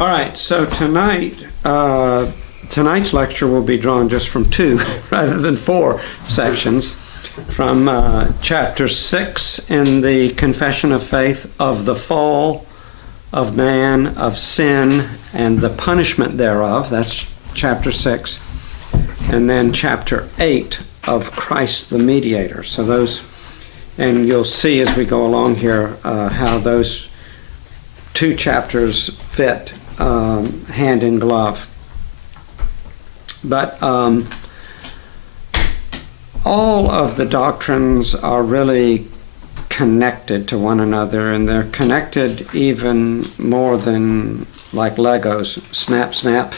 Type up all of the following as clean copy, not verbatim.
All right, so tonight's lecture will be drawn just from two rather than four sections from chapter 6 in the Confession of Faith of the fall of man, of sin, and the punishment thereof. That's chapter 6. And then chapter 8 of Christ the Mediator. So those, and you'll see as we go along here how those two chapters fit hand in glove. But all of the doctrines are really connected to one another, and they're connected even more than like Legos, snap, snap.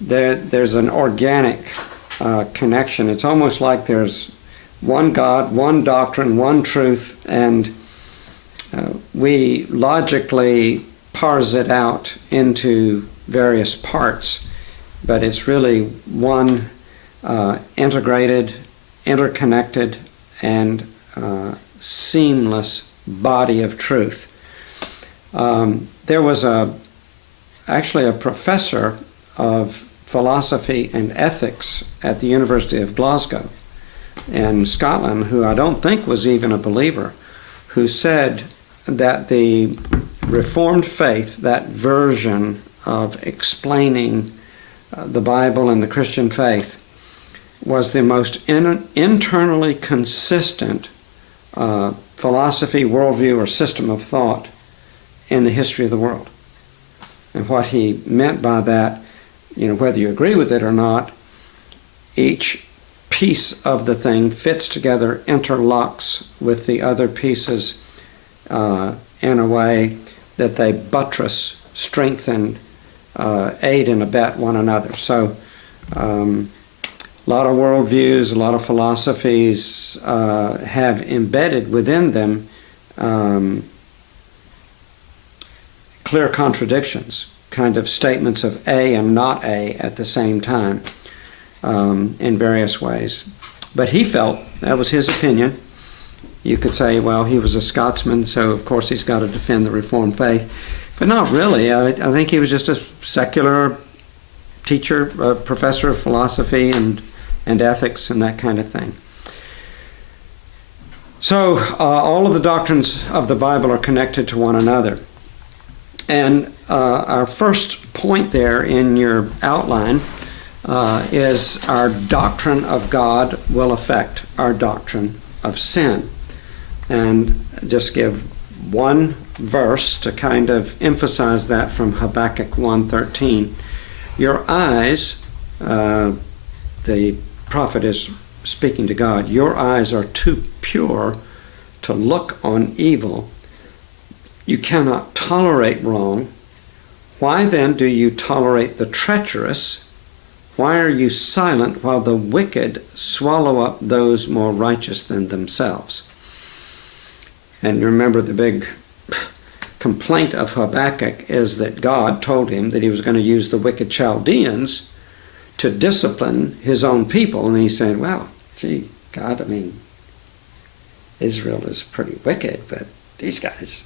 There's an organic connection. It's almost like there's one God, one doctrine, one truth, and we logically parse it out into various parts, but it's really one integrated, interconnected, and seamless body of truth. There was actually a professor of philosophy and ethics at the University of Glasgow in Scotland, who I don't think was even a believer, who said that the Reformed faith, that version of explaining the Bible and the Christian faith, was the most internally consistent philosophy, worldview, or system of thought in the history of the world. And what he meant by that, whether you agree with it or not, each piece of the thing fits together, interlocks with the other pieces in a way that they buttress, strengthen, aid and abet one another. So a lot of worldviews, a lot of philosophies have embedded within them clear contradictions, kind of statements of A and not A at the same time in various ways. But he felt, that was his opinion. You could say, well, he was a Scotsman, so of course he's got to defend the Reformed faith. But not really. I think he was just a secular teacher, a professor of philosophy and ethics and that kind of thing. So all of the doctrines of the Bible are connected to one another. And our first point there in your outline is our doctrine of God will affect our doctrine of sin. And just give one verse to kind of emphasize that from Habakkuk 1:13. Your eyes, the prophet is speaking to God, your eyes are too pure to look on evil. You cannot tolerate wrong. Why then do you tolerate the treacherous? Why are you silent while the wicked swallow up those more righteous than themselves? And you remember the big complaint of Habakkuk is that God told him that he was going to use the wicked Chaldeans to discipline his own people. And he said, well, gee, God, Israel is pretty wicked, but these guys,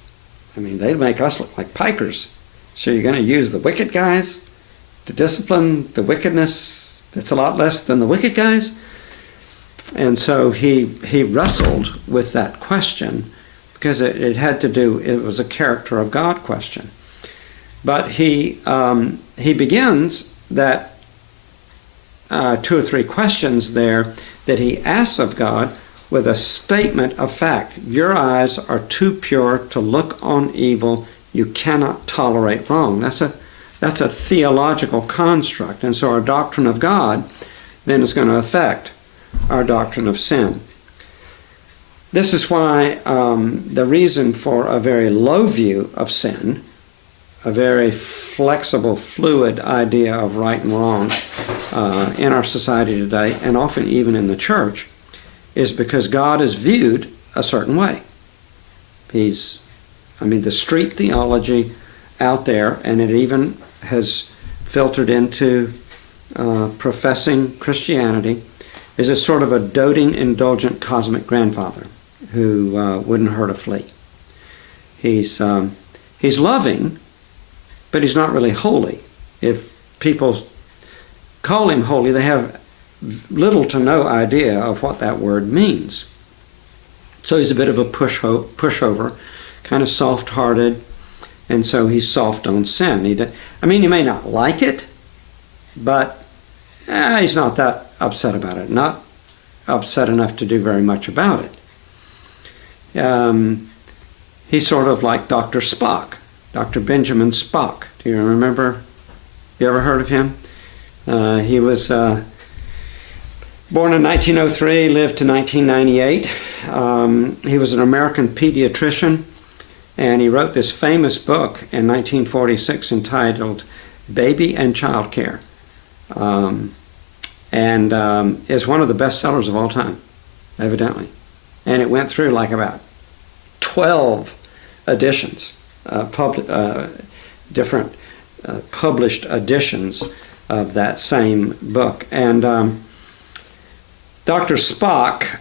they make us look like pikers. So you're going to use the wicked guys to discipline the wickedness that's a lot less than the wicked guys? And so he wrestled with that question because it had to do, it was a character of God question. But he begins that 2 or 3 questions there that he asks of God with a statement of fact. Your eyes are too pure to look on evil. You cannot tolerate wrong. That's a theological construct. And so our doctrine of God then is going to affect our doctrine of sin. This is why the reason for a very low view of sin, a very flexible, fluid idea of right and wrong in our society today, and often even in the church, is because God is viewed a certain way. The street theology out there, and it even has filtered into professing Christianity, is a sort of a doting, indulgent cosmic grandfather who wouldn't hurt a flea. He's loving, but he's not really holy. If people call him holy, they have little to no idea of what that word means. So he's a bit of a pushover, kind of soft-hearted, and so he's soft on sin. He may not like it, but he's not that upset about it, not upset enough to do very much about it. He's sort of like Dr. Spock, Dr. Benjamin Spock. Do you remember? You ever heard of him? He was born in 1903, lived to 1998. He was an American pediatrician, and he wrote this famous book in 1946 entitled Baby and Child Care, and is one of the best sellers of all time, evidently. And it went through like about 12 editions, different published editions of that same book. And Dr. Spock,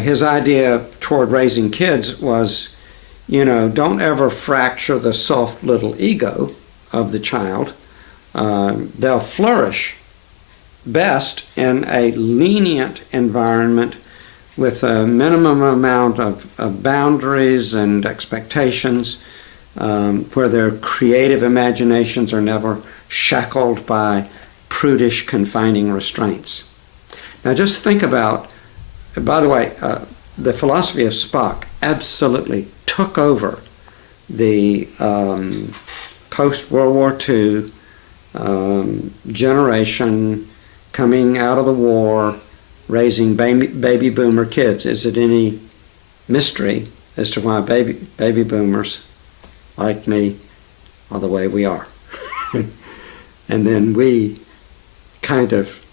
his idea toward raising kids was, don't ever fracture the soft little ego of the child. They'll flourish best in a lenient environment with a minimum amount of boundaries and expectations, where their creative imaginations are never shackled by prudish, confining restraints. Now just think about, by the way, the philosophy of Spock absolutely took over the post-World War II generation coming out of the war, raising baby boomer kids. Is it any mystery as to why baby boomers like me are the way we are? And then we kind of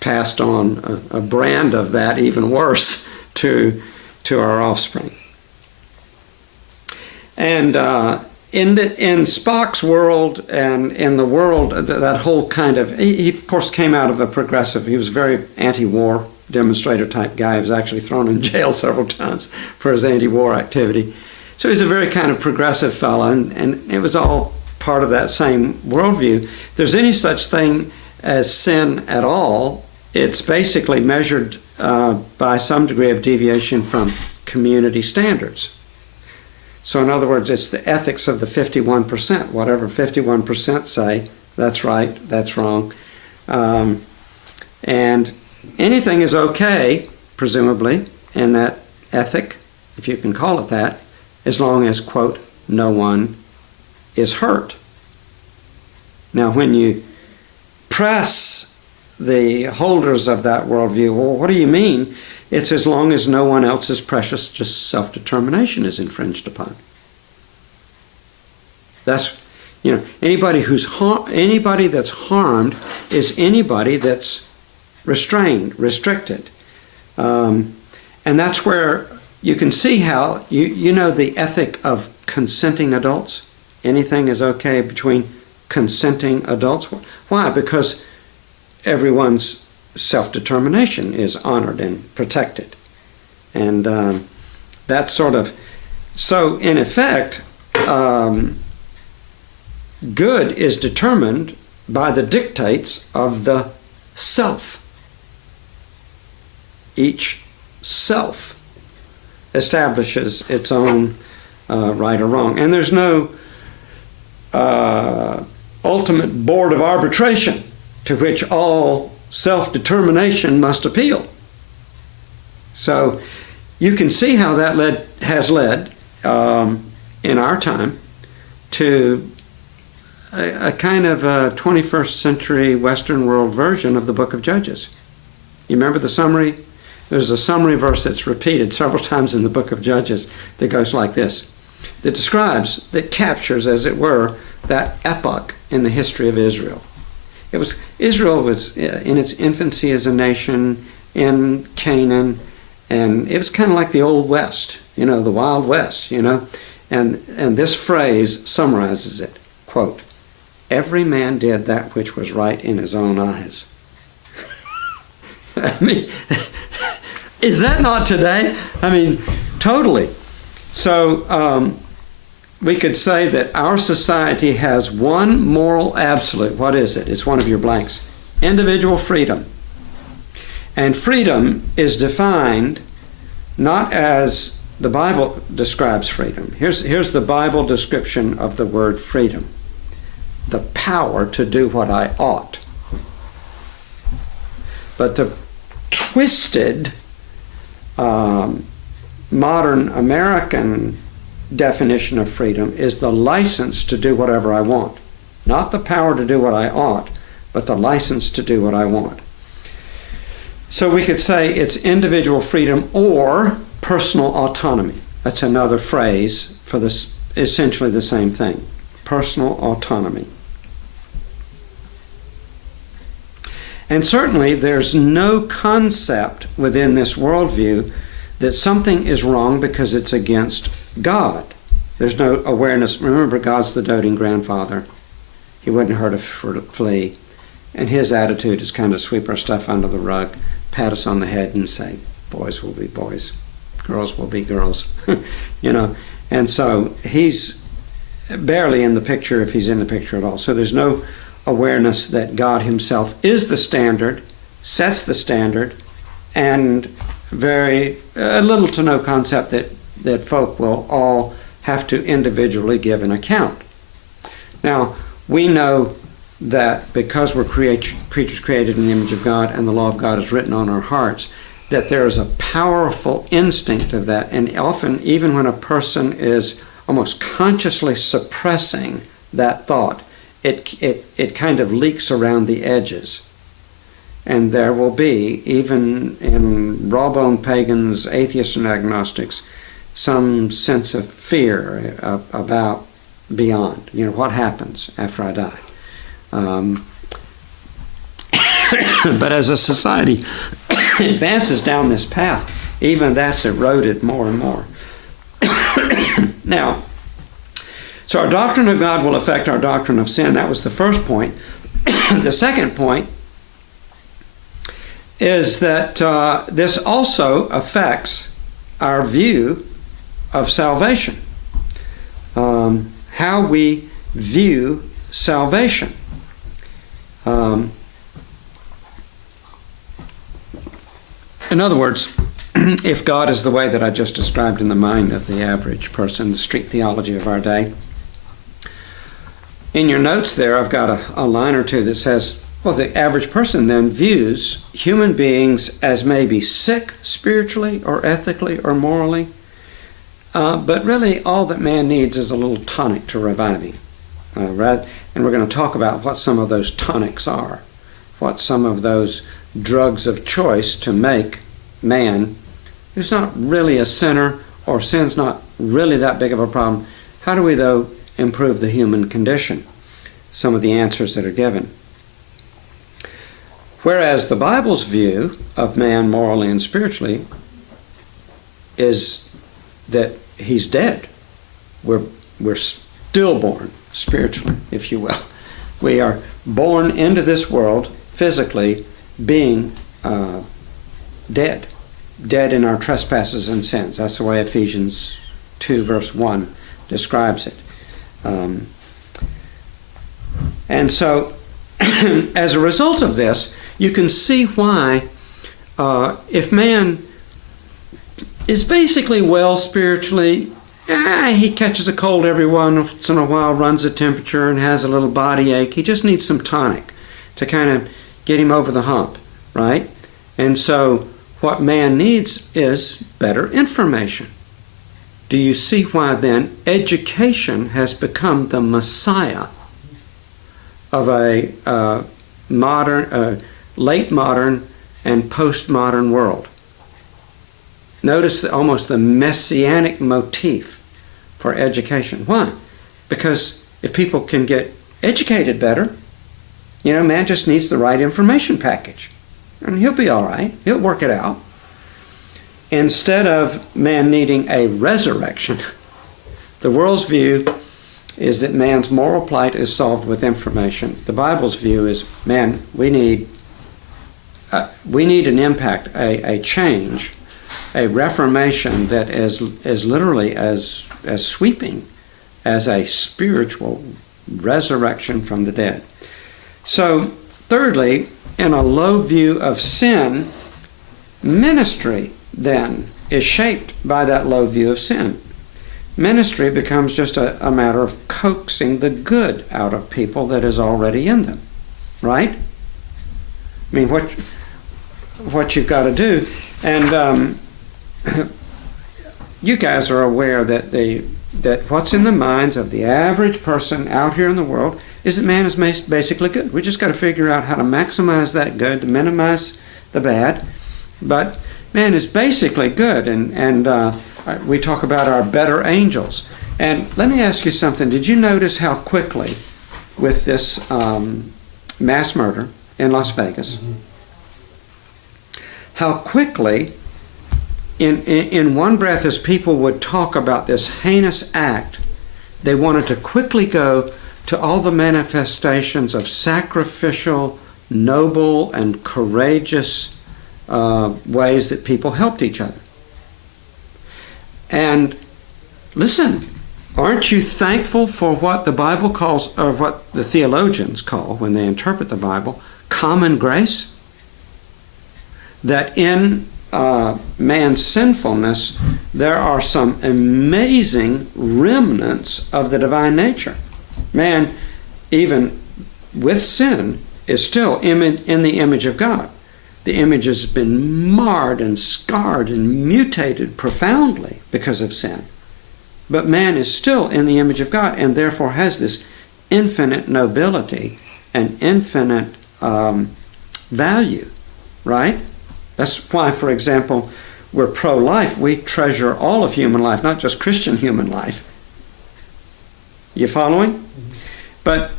passed on a brand of that, even worse, to our offspring. And in Spock's world, and in the world, that whole kind of, he of course came out of a progressive, he was a very anti-war demonstrator type guy. He was actually thrown in jail several times for his anti-war activity. So he's a very kind of progressive fellow, and it was all part of that same worldview. If there's any such thing as sin at all, it's basically measured by some degree of deviation from community standards. So in other words, it's the ethics of the 51%. Whatever 51% say, that's right, that's wrong. And anything is okay, presumably, in that ethic, if you can call it that, as long as, quote, no one is hurt. Now, when you press the holders of that worldview, well, what do you mean? It's as long as no one else's precious just self-determination is infringed upon. That's, anybody that's harmed is anybody that's restrained, restricted. And that's where you can see how, the ethic of consenting adults. Anything is okay between consenting adults. Why? Because everyone's self-determination is honored and protected. And that's sort of, so in effect, good is determined by the dictates of the self. Each self establishes its own right or wrong. And there's no ultimate board of arbitration to which all self-determination must appeal. So you can see how that has led in our time to a kind of a 21st century Western world version of the book of Judges. You remember the summary? There's a summary verse that's repeated several times in the book of Judges that goes like this, that describes, that captures, as it were, that epoch in the history of Israel. Israel was in its infancy as a nation in Canaan, and it was kind of like the Old West, the Wild West, and this phrase summarizes it, quote, "Every man did that which was right in his own eyes." I mean, is that not today? I mean, totally. So we could say that our society has one moral absolute. What is it? It's one of your blanks. Individual freedom. And freedom is defined not as the Bible describes freedom. Here's the Bible description of the word freedom. The power to do what I ought. But the twisted modern American definition of freedom is the license to do whatever I want. Not the power to do what I ought, but the license to do what I want. So we could say it's individual freedom or personal autonomy. That's another phrase for this, essentially the same thing. Personal autonomy. And certainly there's no concept within this worldview that something is wrong because it's against God. There's no awareness. Remember, God's the doting grandfather. He wouldn't hurt a flea. And his attitude is kind of sweep our stuff under the rug, pat us on the head and say, boys will be boys, girls will be girls. And so he's barely in the picture if he's in the picture at all. So there's no awareness that God himself is the standard, sets the standard, and very little to no concept that folk will all have to individually give an account. Now, we know that because we're creatures created in the image of God and the law of God is written on our hearts, that there is a powerful instinct of that. And often, even when a person is almost consciously suppressing that thought, it kind of leaks around the edges. And there will be, even in raw-boned pagans, atheists, and agnostics, some sense of fear about beyond. What happens after I die? But as a society advances down this path, even that's eroded more and more. Now, so our doctrine of God will affect our doctrine of sin. That was the first point. The second point is that this also affects our view of salvation, how we view salvation. In other words, if God is the way that I just described in the mind of the average person, the street theology of our day, in your notes there I've got a line or two that says, well, the average person then views human beings as maybe sick spiritually or ethically or morally, but really all that man needs is a little tonic to revive him. And we're going to talk about what some of those tonics are, what some of those drugs of choice to make man, who's not really a sinner or sin's not really that big of a problem, how do we, though, improve the human condition? Some of the answers that are given. Whereas the Bible's view of man morally and spiritually is that he's dead. We're stillborn spiritually, if you will. We are born into this world physically being dead in our trespasses and sins. That's the way Ephesians 2 verse 1 describes it. And so as a result of this, you can see why if man is basically well spiritually, he catches a cold every once in a while, runs a temperature and has a little body ache. He just needs some tonic to kind of get him over the hump, right? And so what man needs is better information. Do you see why then education has become the messiah of a late modern and postmodern world? Notice almost the messianic motif for education. Why? Because if people can get educated better, man just needs the right information package. And he'll be all right. He'll work it out. Instead of man needing a resurrection, the world's view is that man's moral plight is solved with information. The Bible's view is, man, we need an impact, a change, a reformation that is literally as sweeping as a spiritual resurrection from the dead. So, thirdly, in a low view of sin, ministry then is shaped by that low view of sin. Ministry becomes just a matter of coaxing the good out of people that is already in them, right? I mean, what you've got to do, and you guys are aware that that what's in the minds of the average person out here in the world is that man is basically good. We just got to figure out how to maximize that good, to minimize the bad. But man is basically good, and we talk about our better angels. And let me ask you something. Did you notice how quickly, with this mass murder in Las Vegas, how quickly, in one breath, as people would talk about this heinous act, they wanted to quickly go to all the manifestations of sacrificial, noble, and courageous ways that people helped each other. And listen, aren't you thankful for what the Bible calls, or what the theologians call when they interpret the Bible, common grace? That in man's sinfulness, there are some amazing remnants of the divine nature. Man, even with sin, is still in the image of God. The image has been marred and scarred and mutated profoundly because of sin. But man is still in the image of God, and therefore has this infinite nobility and infinite value, right? That's why, for example, we're pro-life. We treasure all of human life, not just Christian human life. You following? But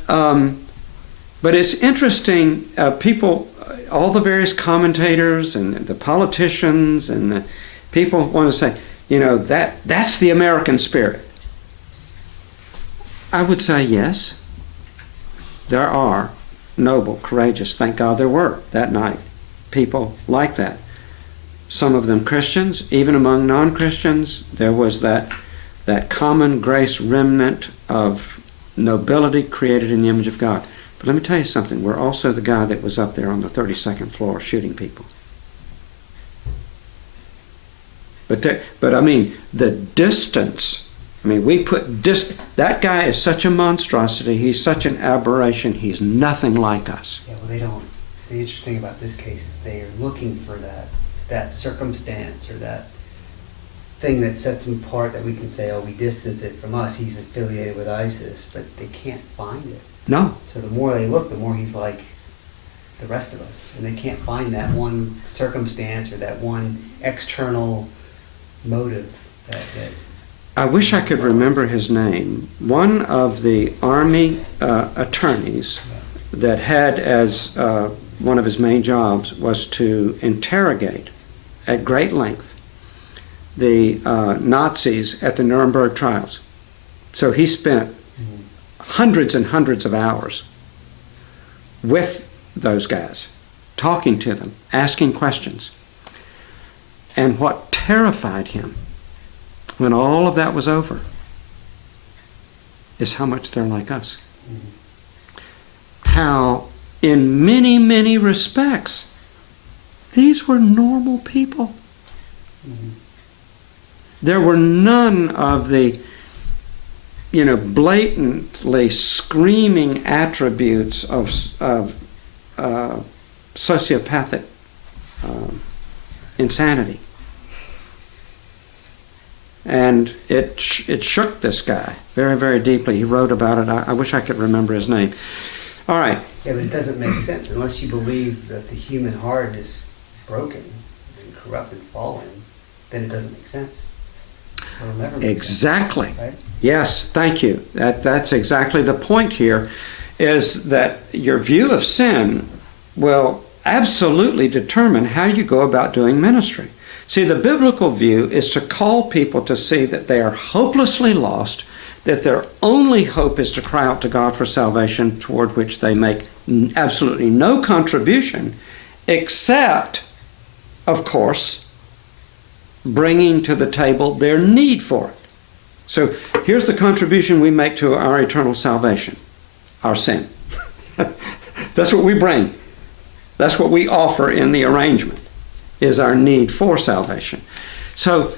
it's interesting, people, all the various commentators and the politicians and the people want to say, that's the American spirit. I would say yes. There are noble, courageous, thank God there were that night, people like that. Some of them Christians, even among non-Christians, there was that common grace remnant of nobility created in the image of God. But let me tell you something. We're also the guy that was up there on the 32nd floor shooting people. But I mean, the distance. I mean, that guy is such a monstrosity. He's such an aberration. He's nothing like us. Yeah, well, they don't. The interesting about this case is they are looking for that circumstance or that thing that sets him apart, that we can say, oh, we distance it from us. He's affiliated with ISIS, but they can't find it. No. So the more they look, the more he's like the rest of us. And they can't find that one circumstance or that one external motive that I wish I could remember his name. One of the Army attorneys that had as one of his main jobs was to interrogate at great length the Nazis at the Nuremberg trials. So he spent hundreds and hundreds of hours with those guys, talking to them, asking questions. And what terrified him when all of that was over is how much they're like us. How, in many, many respects, these were normal people. There were none of the, blatantly screaming attributes of sociopathic insanity. And it shook this guy very, very deeply. He wrote about it. I wish I could remember his name. All right. Yeah, but it doesn't make sense unless you believe that the human heart is broken and corrupt and fallen. Then it doesn't make sense. It'll never make exactly. sense, right? Yes, thank you. That's exactly the point here, is that your view of sin will absolutely determine how you go about doing ministry. See, the biblical view is to call people to see that they are hopelessly lost, that their only hope is to cry out to God for salvation, toward which they make absolutely no contribution, except, of course, bringing to the table their need for it. So here's the contribution we make to our eternal salvation, our sin. That's what we bring. That's what we offer in the arrangement, is our need for salvation. So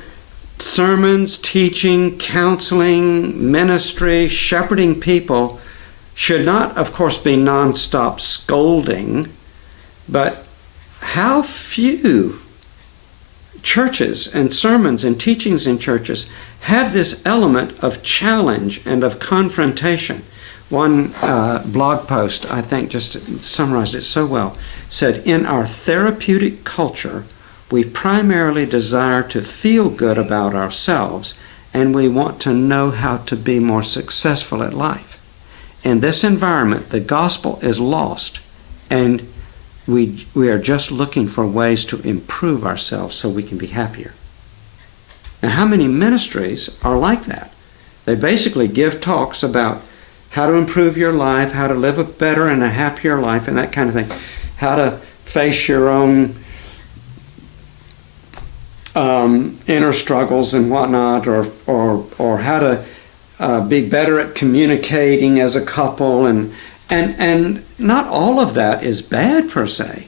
sermons, teaching, counseling, ministry, shepherding people should not, of course, be nonstop scolding, but how few churches and sermons and teachings in churches have this element of challenge and of confrontation. One blog post, I think, just summarized it so well, said, "In our therapeutic culture, we primarily desire to feel good about ourselves, and we want to know how to be more successful at life. In this environment, the gospel is lost, and we are just looking for ways to improve ourselves so we can be happier." Now, how many ministries are like that? They basically give talks about how to improve your life, how to live a better and a happier life, and that kind of thing. How to face your own inner struggles and whatnot, or how to be better at communicating as a couple, and not all of that is bad per se,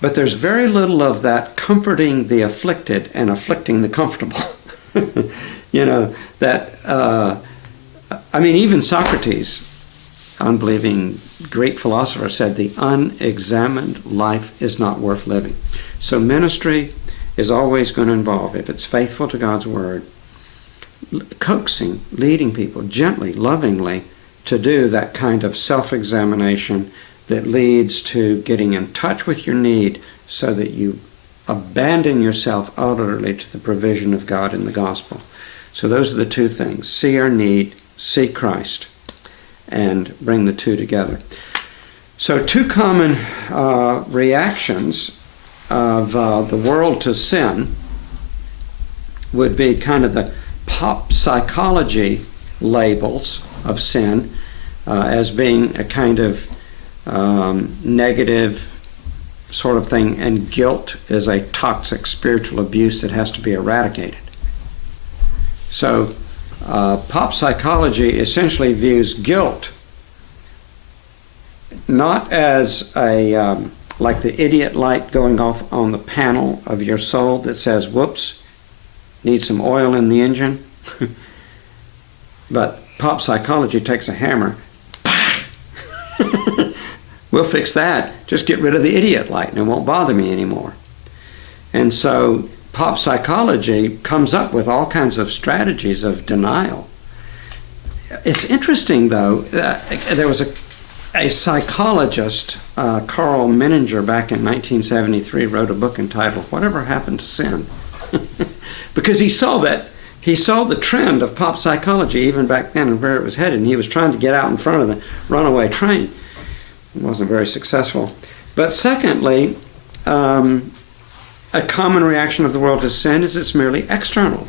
but there's very little of that comforting the afflicted and afflicting the comfortable. You know, that even Socrates, unbelieving Greek philosopher, said the unexamined life is not worth living. So ministry is always going to involve, if it's faithful to God's word, coaxing, leading people gently, lovingly to do that kind of self-examination that leads to getting in touch with your need so that you abandon yourself utterly to the provision of God in the gospel. So those are the two things: see our need, see Christ, and bring the two together. So two common reactions of the world to sin would be kind of the pop psychology labels of sin as being a kind of negative sort of thing, and guilt is a toxic spiritual abuse that has to be eradicated. So pop psychology essentially views guilt not as a like the idiot light going off on the panel of your soul that says, "Whoops, need some oil in the engine." But pop psychology takes a hammer. We'll fix that. Just get rid of the idiot light and it won't bother me anymore. And so pop psychology comes up with all kinds of strategies of denial. It's interesting, though, there was a psychologist, Carl Menninger, back in 1973, wrote a book entitled "Whatever Happened to Sin?" Because he saw the trend of pop psychology even back then and where it was headed, and he was trying to get out in front of the runaway train. It wasn't very successful. But secondly, a common reaction of the world to sin is it's merely external.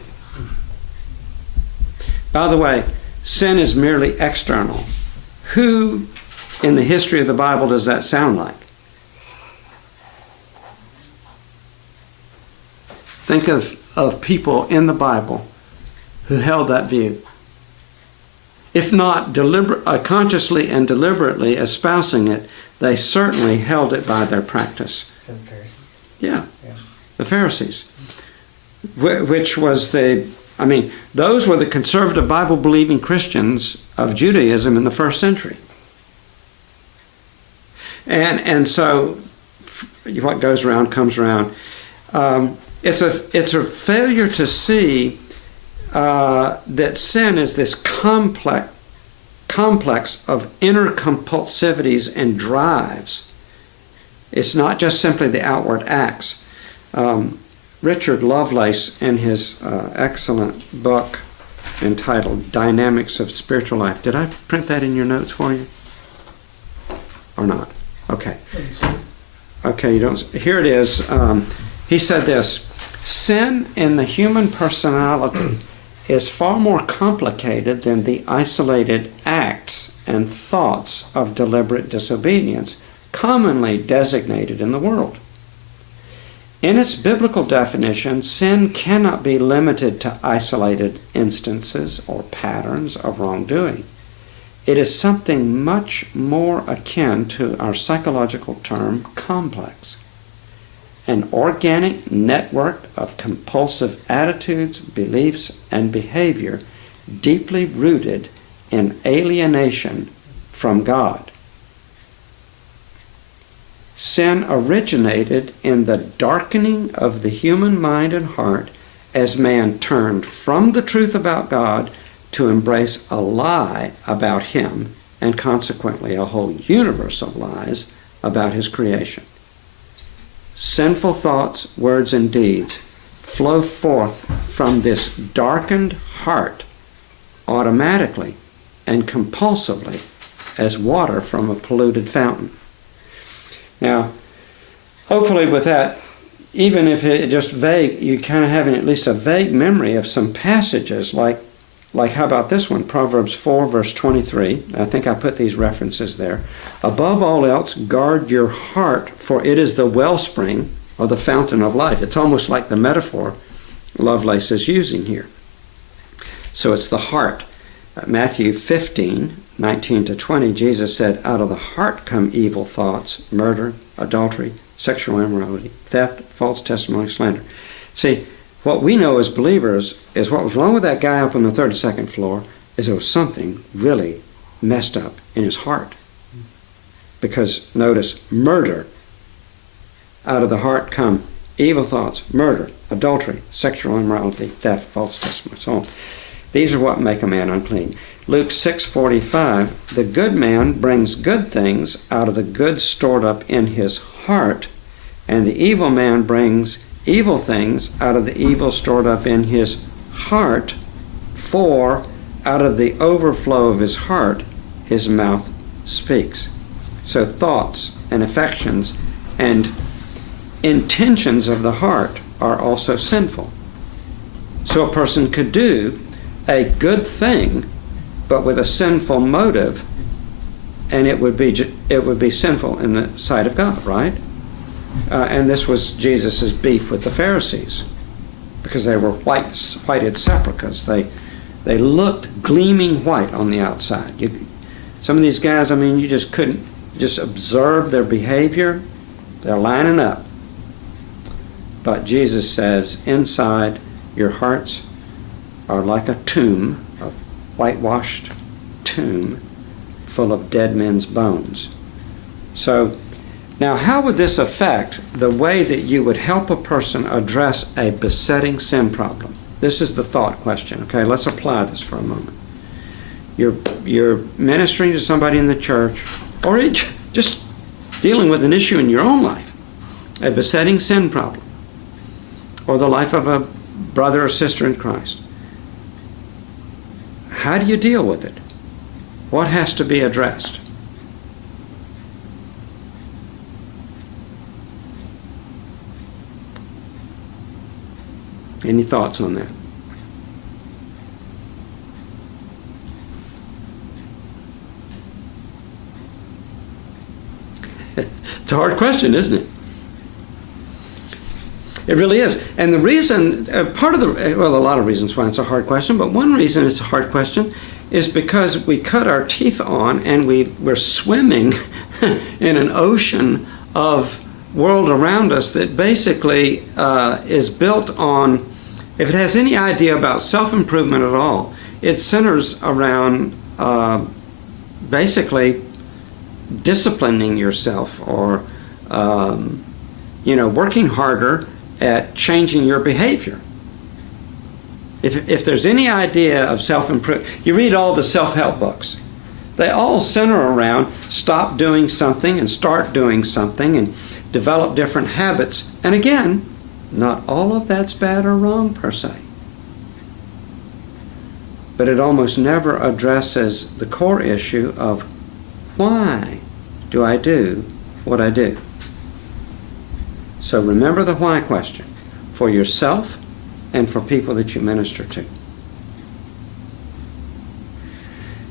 By the way, sin is merely external. Who in the history of the Bible does that sound like? Think of people in the Bible who held that view. If not consciously and deliberately espousing it, they certainly held it by their practice. So the Pharisees? Yeah. The Pharisees. Which was those were the conservative Bible-believing Christians of Judaism in the first century. And so what goes around comes around. It's a failure to see that sin is this complex of inner compulsivities and drives. It's not just simply the outward acts. Richard Lovelace, in his excellent book entitled Dynamics of Spiritual Life. Did I print that in your notes for you? Or not? Okay. Okay, you don't. Here it is. He said this: sin in the human personality is far more complicated than the isolated acts and thoughts of deliberate disobedience commonly designated in the world. In its biblical definition, sin cannot be limited to isolated instances or patterns of wrongdoing. It is something much more akin to our psychological term complex, an organic network of compulsive attitudes, beliefs, and behavior deeply rooted in alienation from God. Sin originated in the darkening of the human mind and heart as man turned from the truth about God to embrace a lie about him, and consequently a whole universe of lies about his creation. Sinful thoughts, words, and deeds flow forth from this darkened heart automatically and compulsively as water from a polluted fountain. Now, hopefully with that, even if it's just vague, you kind of have at least a vague memory of some passages like how about this one, Proverbs 4, verse 23. I think I put these references there. Above all else, guard your heart, for it is the wellspring or the fountain of life. It's almost like the metaphor Lovelace is using here. So it's the heart. Matthew 15, 19 to 20, Jesus said, out of the heart come evil thoughts, murder, adultery, sexual immorality, theft, false testimony, slander. See, what we know as believers is what was wrong with that guy up on the 32nd floor is there was something really messed up in his heart. Because notice, murder. Out of the heart come evil thoughts, murder, adultery, sexual immorality, theft, false testimony, so on. These are what make a man unclean. Luke 6:45, the good man brings good things out of the good stored up in his heart, and the evil man brings evil things out of the evil stored up in his heart, for out of the overflow of his heart his mouth speaks. So thoughts and affections and intentions of the heart are also sinful. So a person could do a good thing but with a sinful motive, and it would be sinful in the sight of God, right? And this was Jesus' beef with the Pharisees, because they were whited sepulchres. They looked gleaming white on the outside. Some of these guys, I mean, you just couldn't just observe their behavior. They're lining up. But Jesus says, inside your hearts are like a tomb, a whitewashed tomb full of dead men's bones. So now, how would this affect the way that you would help a person address a besetting sin problem? This is the thought question. Okay, let's apply this for a moment. You're ministering to somebody in the church, or just dealing with an issue in your own life, a besetting sin problem, or the life of a brother or sister in Christ. How do you deal with it? What has to be addressed? Any thoughts on that? It's a hard question, isn't it? It really is. And the reason, a lot of reasons why it's a hard question, but one reason it's a hard question is because we cut our teeth on and we're swimming in an ocean of world around us that basically is built on, if it has any idea about self-improvement at all, it centers around basically disciplining yourself or working harder at changing your behavior. If there's any idea of self-improvement, you read all the self-help books. They all center around stop doing something and start doing something and develop different habits. And again, not all of that's bad or wrong per se. But it almost never addresses the core issue of why do I do what I do? So remember the why question for yourself and for people that you minister to.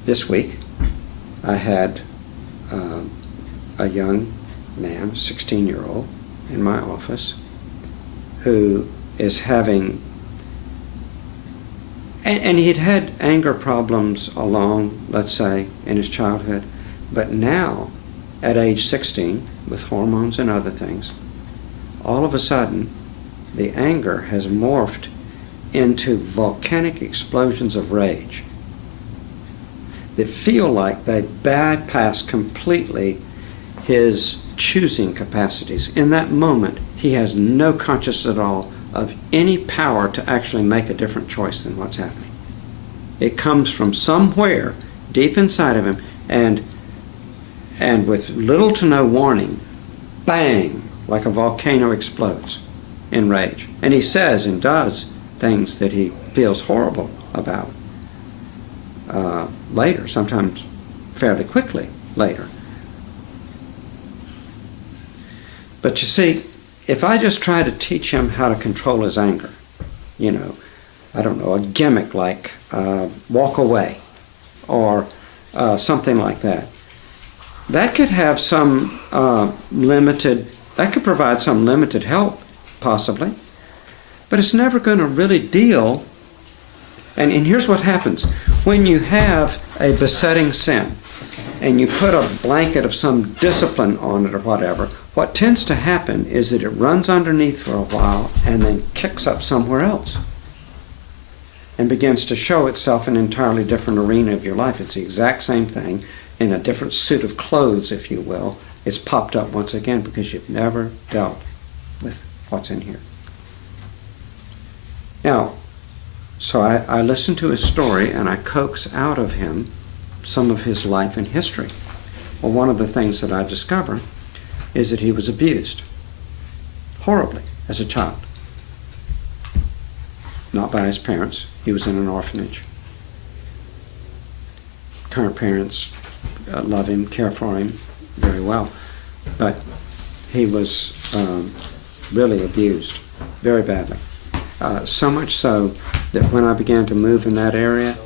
This week, I had a young man, 16-year-old, in my office, who is having, and he'd had anger problems along, let's say, in his childhood, but now, at age 16, with hormones and other things, all of a sudden, the anger has morphed into volcanic explosions of rage that feel like they bypass completely his choosing capacities. In that moment, he has no consciousness at all of any power to actually make a different choice than what's happening. It comes from somewhere deep inside of him, and with little to no warning, bang, like a volcano explodes in rage. And he says and does things that he feels horrible about later, sometimes fairly quickly later. But you see, if I just try to teach him how to control his anger, you know, I don't know, a gimmick like walk away or something like that, that could have some that could provide some limited help, possibly, but it's never going to really deal. And here's what happens. When you have a besetting sin and you put a blanket of some discipline on it or whatever, what tends to happen is that it runs underneath for a while and then kicks up somewhere else and begins to show itself in an entirely different arena of your life. It's the exact same thing in a different suit of clothes, if you will. It's popped up once again because you've never dealt with what's in here. Now, so I listen to his story and I coax out of him some of his life and history. Well, one of the things that I discover is that he was abused horribly as a child. Not by his parents. He was in an orphanage. Current parents love him, care for him very well, but he was really abused very badly. So much so that when I began to move in that area,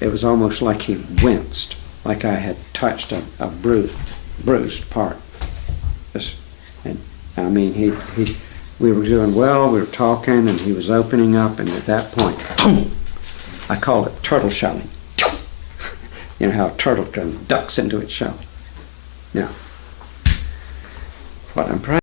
it was almost like he winced, like I had touched a bruised part. And I mean, we were doing well, we were talking, and he was opening up, and at that point, boom, I call it turtle shelling. You know how a turtle ducks into its shell. Now, what I'm